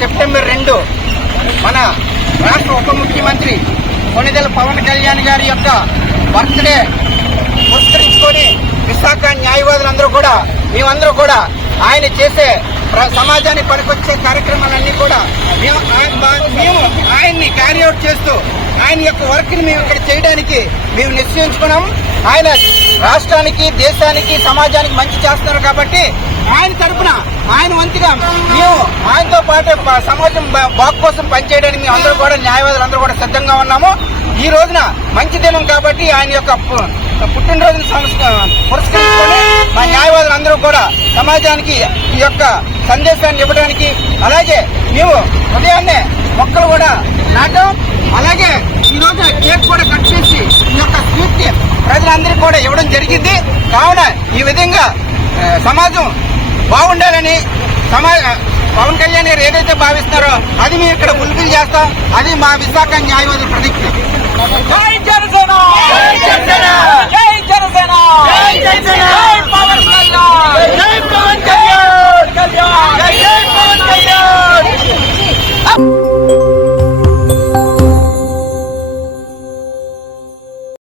September 2 మన రాష్ట్ర ఉప ముఖ్యమంత్రి కొణిదెల పవన్ కళ్యాణ్ గారి యొక్క బర్త్డే పురస్కరించుకొని విశాఖ న్యాయవాదులందరూ కూడా మేమందరూ కూడా ఆయన చేసే సమాజానికి పనికొచ్చే కార్యక్రమాలన్నీ కూడా మేము ఆయన్ని క్యారీఅవుట్ చేస్తూ ఆయన యొక్క వర్క్ ని మేము ఇక్కడ చేయడానికి మేము నిశ్చయించుకున్నాం. ఆయన రాష్ట్రానికి, దేశానికి, సమాజానికి మంచి చేస్తున్నారు కాబట్టి ఆయన తరఫున ఆయన వంతుగా మేము ఆయనతో పాటు సమాజం బాగు కోసం పనిచేయడానికి మేము అందరూ కూడా న్యాయవాదులందరూ కూడా సిద్ధంగా ఉన్నాము. ఈ రోజున మంచి దినం కాబట్టి ఆయన యొక్క పుట్టినరోజును పురస్కరించుకొని మా న్యాయవాదులందరూ కూడా సమాజానికి ఈ యొక్క సందేశాన్ని ఇవ్వడానికి, అలాగే మేము ఉదయాన్నే మొక్కలు కూడా నాటాం. అలాగే ఈ రోజు కేక్ కూడా కట్ చేసి ఈ యొక్క స్ఫూర్తి ప్రజలందరికీ కూడా ఇవ్వడం జరిగింది. కావున ఈ విధంగా సమాజం బాగుండాలని పవన్ కళ్యాణ్ గారు ఏదైతే భావిస్తున్నారో అది మేము ఇక్కడ ఫుల్ఫిల్ చేస్తాం. అది మా విశాఖ న్యాయవాదుల ప్రతిజ్ఞ. జై జనసేన, జై జనసేన, జై జనసేన, జై జనసేన, జై పవన్ కళ్యాణ్.